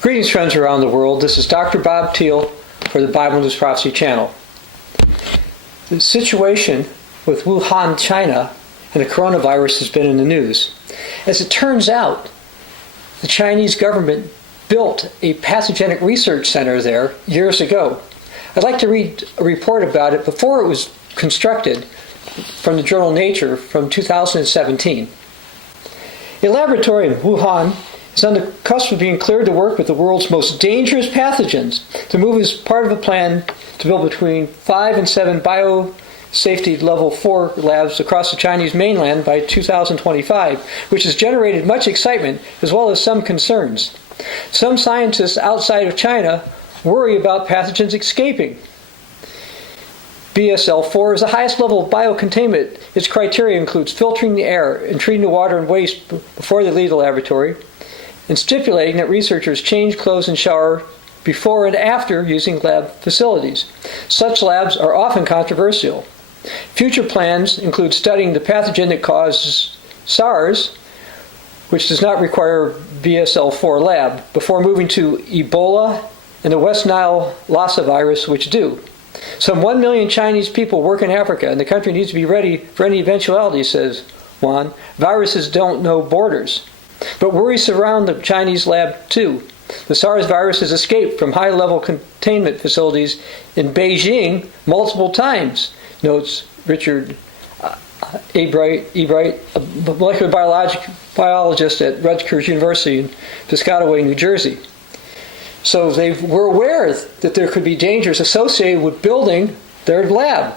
Greetings, friends around the world. This is Dr. Bob Thiel for the Bible News Prophecy channel. The situation with Wuhan, China, and the coronavirus has been in the news. As it turns out, the Chinese government built a pathogenic research center there years ago. I'd like to read a report about it before it was constructed from the journal Nature from 2017. A laboratory in Wuhan is on the cusp of being cleared to work with the world's most dangerous pathogens. The move is part of a plan to build between 5 and 7 biosafety level 4 labs across the Chinese mainland by 2025, which has generated much excitement as well as some concerns. Some scientists outside of China worry about pathogens escaping. BSL-4 is the highest level of biocontainment. Its criteria includes filtering the air and treating the water and waste before they leave the laboratory, and stipulating that researchers change clothes and shower before and after using lab facilities. Such labs are often controversial. Future plans include studying the pathogen that causes SARS, which does not require BSL-4 lab, before moving to Ebola and the West Nile Lassa virus, which do. Some 1 million Chinese people work in Africa, and the country needs to be ready for any eventuality, says Juan. Viruses don't know borders. But worries surround the Chinese lab, too. The SARS virus has escaped from high-level containment facilities in Beijing multiple times, notes Richard Ebright, a molecular biologist at Rutgers University in Piscataway, New Jersey. So they were aware that there could be dangers associated with building their lab.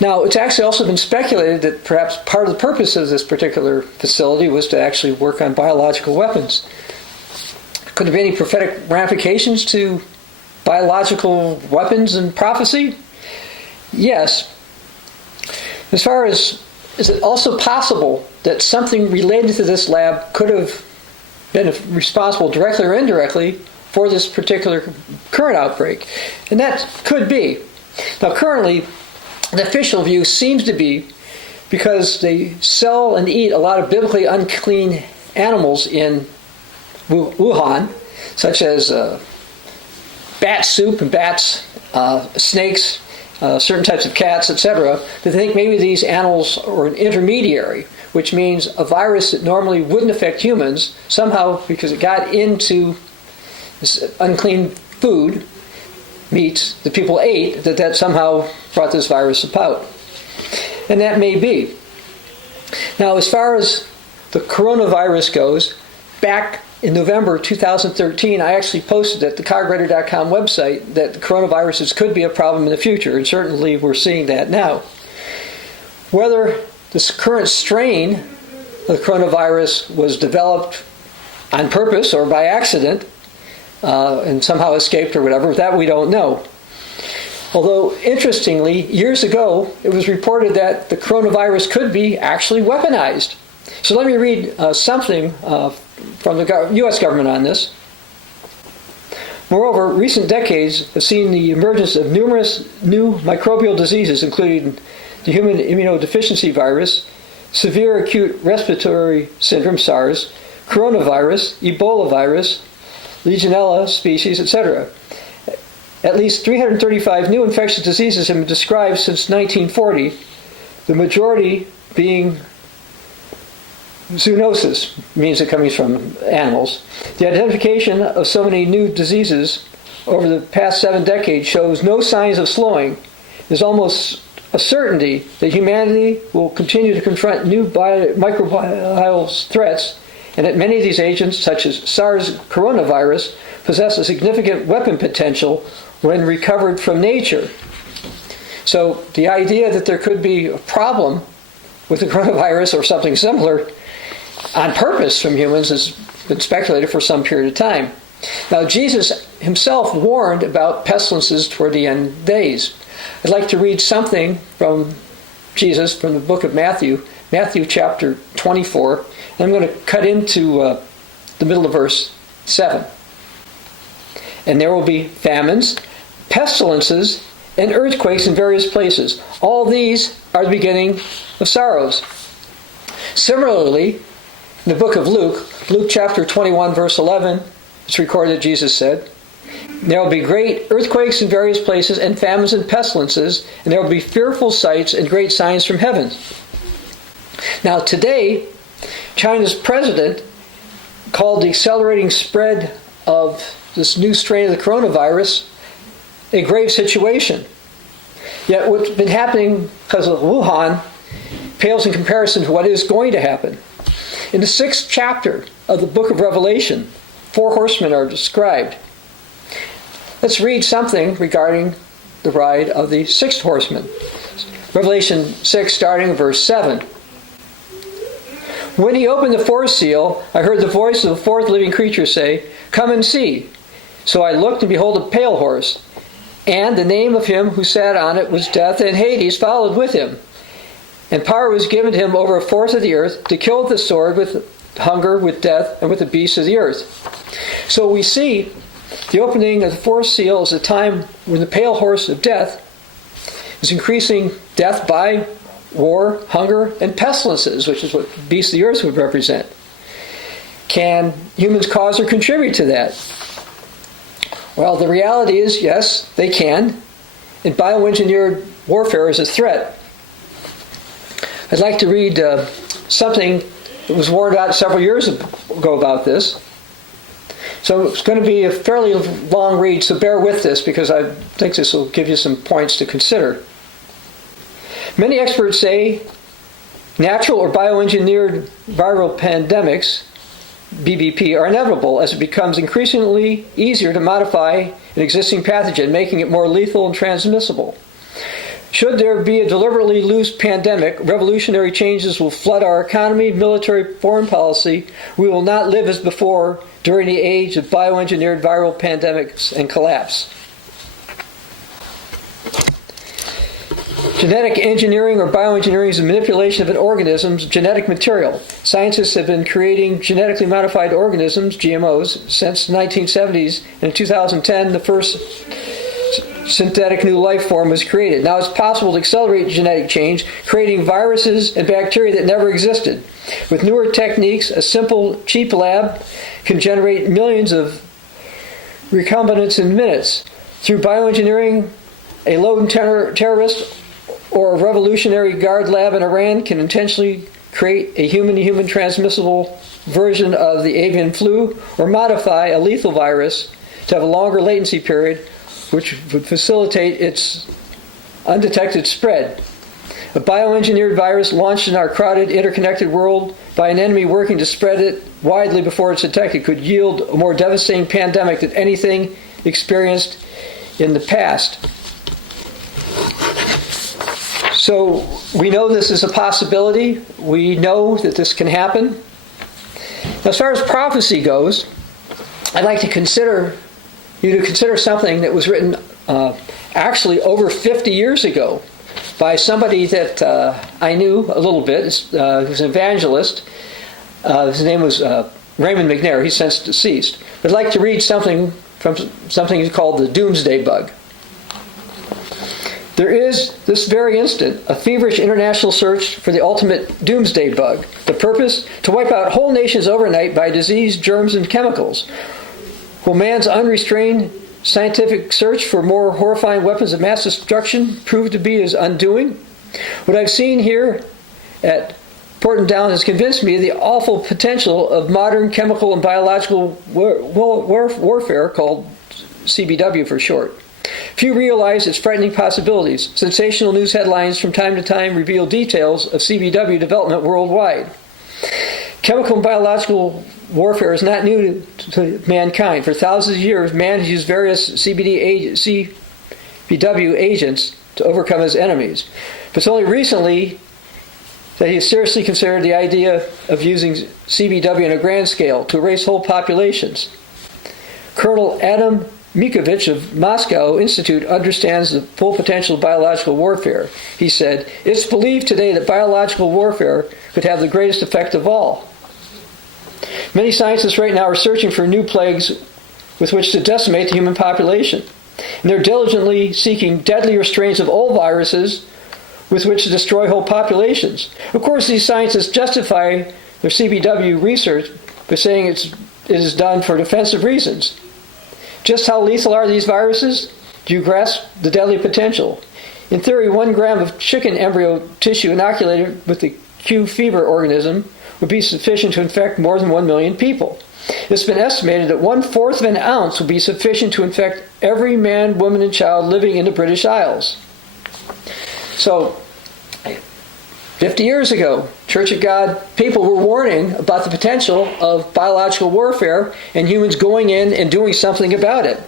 Now, it's actually also been speculated that perhaps part of the purpose of this particular facility was to actually work on biological weapons. Could there be any prophetic ramifications to biological weapons and prophecy? Yes. As far as, is it also possible that something related to this lab could have been responsible directly or indirectly for this particular current outbreak? And that could be. Now, currently, the official view seems to be because they sell and eat a lot of biblically unclean animals in Wuhan, such as bat soup and bats, snakes, certain types of cats, etc., they think maybe these animals are an intermediary, which means a virus that normally wouldn't affect humans, somehow, because it got into this unclean food, meats that people ate, that somehow brought this virus about. And that may be. Now, as far as the coronavirus goes, back in November 2013, I actually posted at the cogwriter.com website that the coronaviruses could be a problem in the future, and certainly we're seeing that now. Whether this current strain of the coronavirus was developed on purpose or by accident, and somehow escaped or whatever, that we don't know. Although, interestingly, years ago, it was reported that the coronavirus could be actually weaponized. So let me read something from the U.S. government on this. Moreover, recent decades have seen the emergence of numerous new microbial diseases, including the human immunodeficiency virus, severe acute respiratory syndrome, SARS, coronavirus, Ebola virus, Legionella species, etc. At least 335 new infectious diseases have been described since 1940, the majority being zoonosis, means it comes from animals. The identification of so many new diseases over the past 7 decades shows no signs of slowing. There's almost a certainty that humanity will continue to confront new microbial threats, and that many of these agents, such as SARS coronavirus, possess a significant weapon potential when recovered from nature. So the idea that there could be a problem with the coronavirus or something similar on purpose from humans has been speculated for some period of time. Now, Jesus himself warned about pestilences toward the end days. I'd like to read something from Jesus from the book of Matthew chapter 24. And I'm going to cut into the middle of verse 7. And there will be famines, pestilences, and earthquakes in various places. All these are the beginning of sorrows. Similarly, in the book of Luke chapter 21, verse 11, it's recorded that Jesus said, there will be great earthquakes in various places and famines and pestilences, and there will be fearful sights and great signs from heaven. Now today, China's president called the accelerating spread of this new strain of the coronavirus a grave situation. Yet what's been happening because of Wuhan pales in comparison to what is going to happen. In the 6th chapter of the book of Revelation, 4 horsemen are described. Let's read something regarding the ride of the 6th horseman. Revelation 6, starting in verse 7. When he opened the 4th seal, I heard the voice of the 4th living creature say, "Come and see." So I looked, and behold, a pale horse. And the name of him who sat on it was Death, and Hades followed with him. And power was given to him over a fourth of the earth to kill with the sword, with hunger, with death, and with the beasts of the earth. So we see the opening of the 4th seal is a time when the pale horse of death is increasing death by war, hunger, and pestilences, which is what beasts of the earth would represent. Can humans cause or contribute to that? Well, the reality is, yes, they can. And bioengineered warfare is a threat. I'd like to read something that was warned out several years ago about this. So it's going to be a fairly long read, so bear with this because I think this will give you some points to consider. Many experts say natural or bioengineered viral pandemics, BVP, are inevitable as it becomes increasingly easier to modify an existing pathogen, making it more lethal and transmissible. Should there be a deliberately loose pandemic, revolutionary changes will flood our economy, military, foreign policy. We will not live as before during the age of bioengineered viral pandemics and collapse. Genetic engineering or bioengineering is the manipulation of an organism's genetic material. Scientists have been creating genetically modified organisms, GMOs, since the 1970s, and in 2010 the first synthetic new life form was created. Now it's possible to accelerate genetic change, creating viruses and bacteria that never existed. With newer techniques, a simple, cheap lab can generate millions of recombinants in minutes. Through bioengineering, a lone terrorist or a revolutionary guard lab in Iran can intentionally create a human-to-human transmissible version of the avian flu or modify a lethal virus to have a longer latency period, which would facilitate its undetected spread. A bioengineered virus launched in our crowded, interconnected world by an enemy working to spread it widely before it's detected could yield a more devastating pandemic than anything experienced in the past. So we know this is a possibility. We know that this can happen. As far as prophecy goes, I'd like to consider something that was written actually over 50 years ago by somebody that I knew a little bit. He was an evangelist. His name was Raymond McNair. He's since deceased. I'd like to read something from something called the Doomsday bug. There is, this very instant, a feverish international search for the ultimate doomsday bug. The purpose? To wipe out whole nations overnight by disease, germs, and chemicals. Will man's unrestrained scientific search for more horrifying weapons of mass destruction prove to be his undoing? What I've seen here at Porton Down has convinced me of the awful potential of modern chemical and biological warfare, called CBW for short. Few realize its frightening possibilities. Sensational news headlines from time to time reveal details of CBW development worldwide. Chemical and biological warfare is not new to mankind. For thousands of years, man has used various CBW agents to overcome his enemies. But it's only recently that he has seriously considered the idea of using CBW on a grand scale to erase whole populations. Colonel Adam Mikovich of Moscow Institute understands the full potential of biological warfare. He said, "It's believed today that biological warfare could have the greatest effect of all. Many scientists right now are searching for new plagues with which to decimate the human population. And they're diligently seeking deadlier strains of old viruses with which to destroy whole populations. Of course, these scientists justify their CBW research by saying it's it is done for defensive reasons. Just how lethal are these viruses? Do you grasp the deadly potential? In theory, 1 gram of chicken embryo tissue inoculated with the Q fever organism would be sufficient to infect more than 1 million people. It's been estimated that 1/4 of an ounce would be sufficient to infect every man, woman, and child living in the British Isles. So, 50 years ago, Church of God people were warning about the potential of biological warfare and humans going in and doing something about it.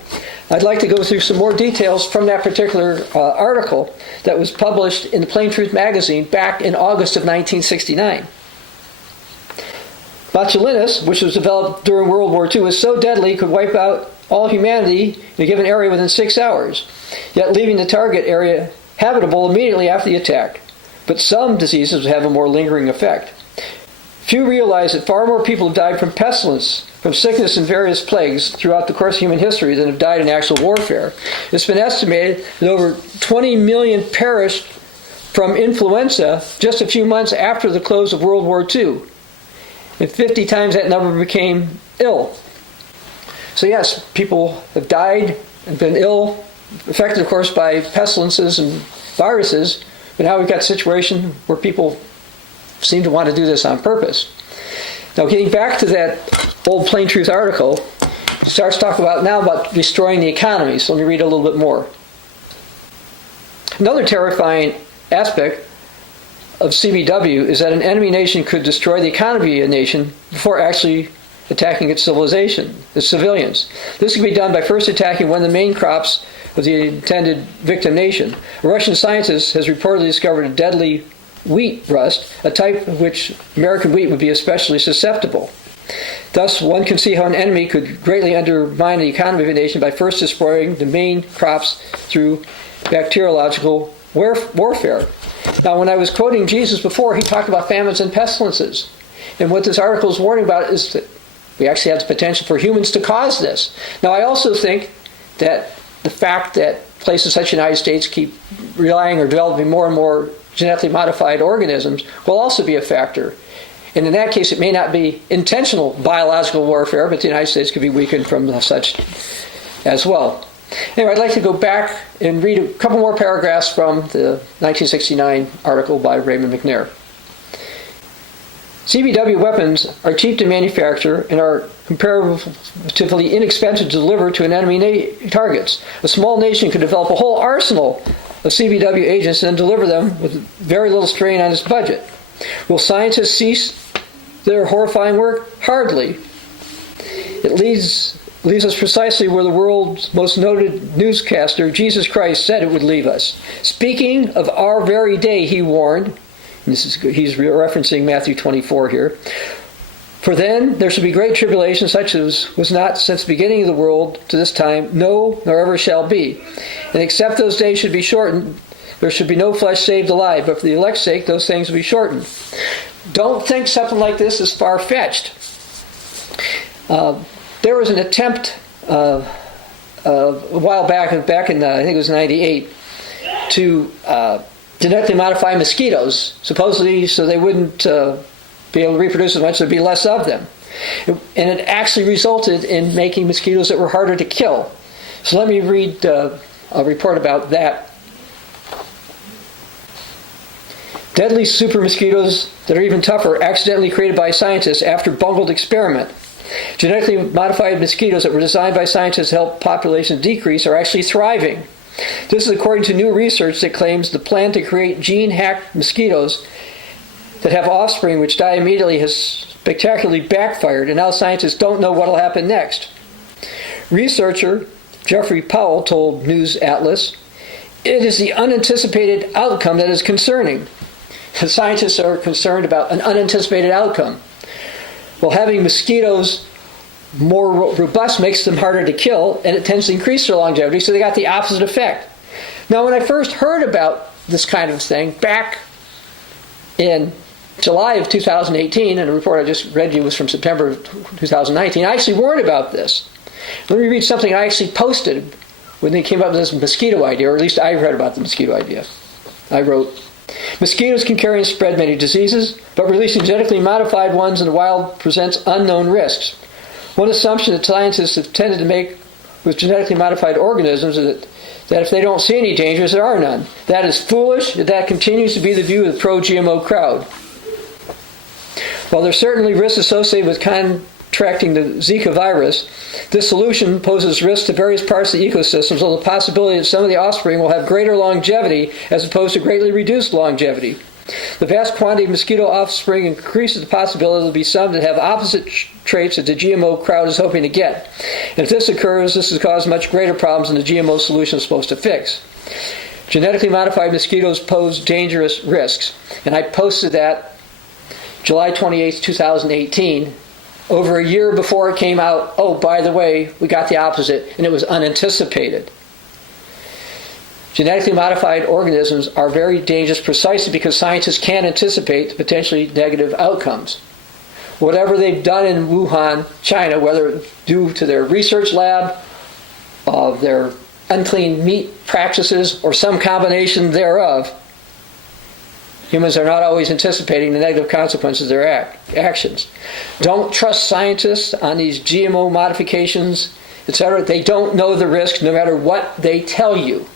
I'd like to go through some more details from that particular article that was published in the Plain Truth magazine back in August of 1969. Botulinus, which was developed during World War II, was so deadly it could wipe out all humanity in a given area within 6 hours, yet leaving the target area habitable immediately after the attack. But some diseases have a more lingering effect. Few realize that far more people have died from pestilence, from sickness and various plagues throughout the course of human history than have died in actual warfare. It's been estimated that over 20 million perished from influenza just a few months after the close of World War II. And 50 times that number became ill. So yes, people have died and been ill, affected of course by pestilences and viruses, but now we've got a situation where people seem to want to do this on purpose. Now getting back to that old Plain Truth article, it starts talking about destroying the economy. So let me read a little bit more. Another terrifying aspect of CBW is that an enemy nation could destroy the economy of a nation before actually attacking its civilization, its civilians. This can be done by first attacking one of the main crops of the intended victim nation. A Russian scientist has reportedly discovered a deadly wheat rust, a type of which American wheat would be especially susceptible. Thus, one can see how an enemy could greatly undermine the economy of a nation by first destroying the main crops through bacteriological warfare. Now, when I was quoting Jesus before, he talked about famines and pestilences. And what this article is warning about is that we actually have the potential for humans to cause this. Now, I also think that the fact that places such as the United States keep relying or developing more and more genetically modified organisms will also be a factor. And in that case, it may not be intentional biological warfare, but the United States could be weakened from such as well. Anyway, I'd like to go back and read a couple more paragraphs from the 1969 article by Raymond McNair. CBW weapons are cheap to manufacture and are comparatively inexpensive to deliver to an enemy targets. A small nation could develop a whole arsenal of CBW agents and deliver them with very little strain on its budget. Will scientists cease their horrifying work? Hardly. It leaves us precisely where the world's most noted newscaster, Jesus Christ, said it would leave us. Speaking of our very day, he warned, he's referencing Matthew 24 here, for then there shall be great tribulation, such as was not since the beginning of the world to this time, no, nor ever shall be. And except those days should be shortened, there should be no flesh saved alive, but for the elect's sake, those things will be shortened. Don't think something like this is far-fetched. There was an attempt a while back in I think it was 98, to genetically modify mosquitoes, supposedly so they wouldn't be able to reproduce as much, there'd be less of them. And it actually resulted in making mosquitoes that were harder to kill. So let me read a report about that. Deadly super mosquitoes that are even tougher, accidentally created by scientists after bungled experiment. Genetically modified mosquitoes that were designed by scientists to help population decrease are actually thriving. This is according to new research that claims the plan to create gene-hacked mosquitoes that have offspring which die immediately has spectacularly backfired, and now scientists don't know what will happen next. Researcher Jeffrey Powell told News Atlas, "It is the unanticipated outcome that is concerning." The scientists are concerned about an unanticipated outcome. Well, having mosquitoes more robust makes them harder to kill, and it tends to increase their longevity, so they got the opposite effect. Now, when I first heard about this kind of thing back in July of 2018, and the report I just read you was from September of 2019, I actually warned about this. Let me read something I actually posted when they came up with this mosquito idea, or at least I read about the mosquito idea. I wrote, "Mosquitoes can carry and spread many diseases, but releasing genetically modified ones in the wild presents unknown risks. One assumption that scientists have tended to make with genetically modified organisms is that if they don't see any dangers, there are none. That is foolish, and that continues to be the view of the pro-GMO crowd. While there are certainly risks associated with contracting the Zika virus, this solution poses risks to various parts of the ecosystems, with the possibility that some of the offspring will have greater longevity as opposed to greatly reduced longevity. The vast quantity of mosquito offspring increases the possibility there will be some that have opposite traits that the GMO crowd is hoping to get. And if this occurs, this has caused much greater problems than the GMO solution is supposed to fix. Genetically modified mosquitoes pose dangerous risks. And I posted that July 28, 2018, over a year before it came out. Oh, by the way, we got the opposite, and it was unanticipated. Genetically modified organisms are very dangerous precisely because scientists can't anticipate the potentially negative outcomes. Whatever they've done in Wuhan, China, whether due to their research lab, their unclean meat practices, or some combination thereof, humans are not always anticipating the negative consequences of their actions. Don't trust scientists on these GMO modifications, etc. They don't know the risks no matter what they tell you.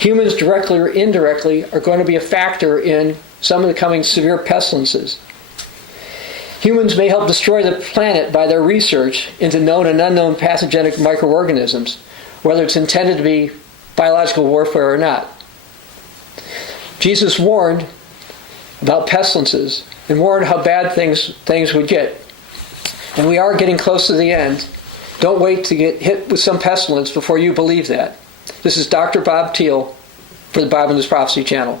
Humans, directly or indirectly, are going to be a factor in some of the coming severe pestilences. Humans may help destroy the planet by their research into known and unknown pathogenic microorganisms, whether it's intended to be biological warfare or not. Jesus warned about pestilences and warned how bad things would get. And we are getting close to the end. Don't wait to get hit with some pestilence before you believe that. This is Dr. Bob Thiel for the Bible News Prophecy Channel.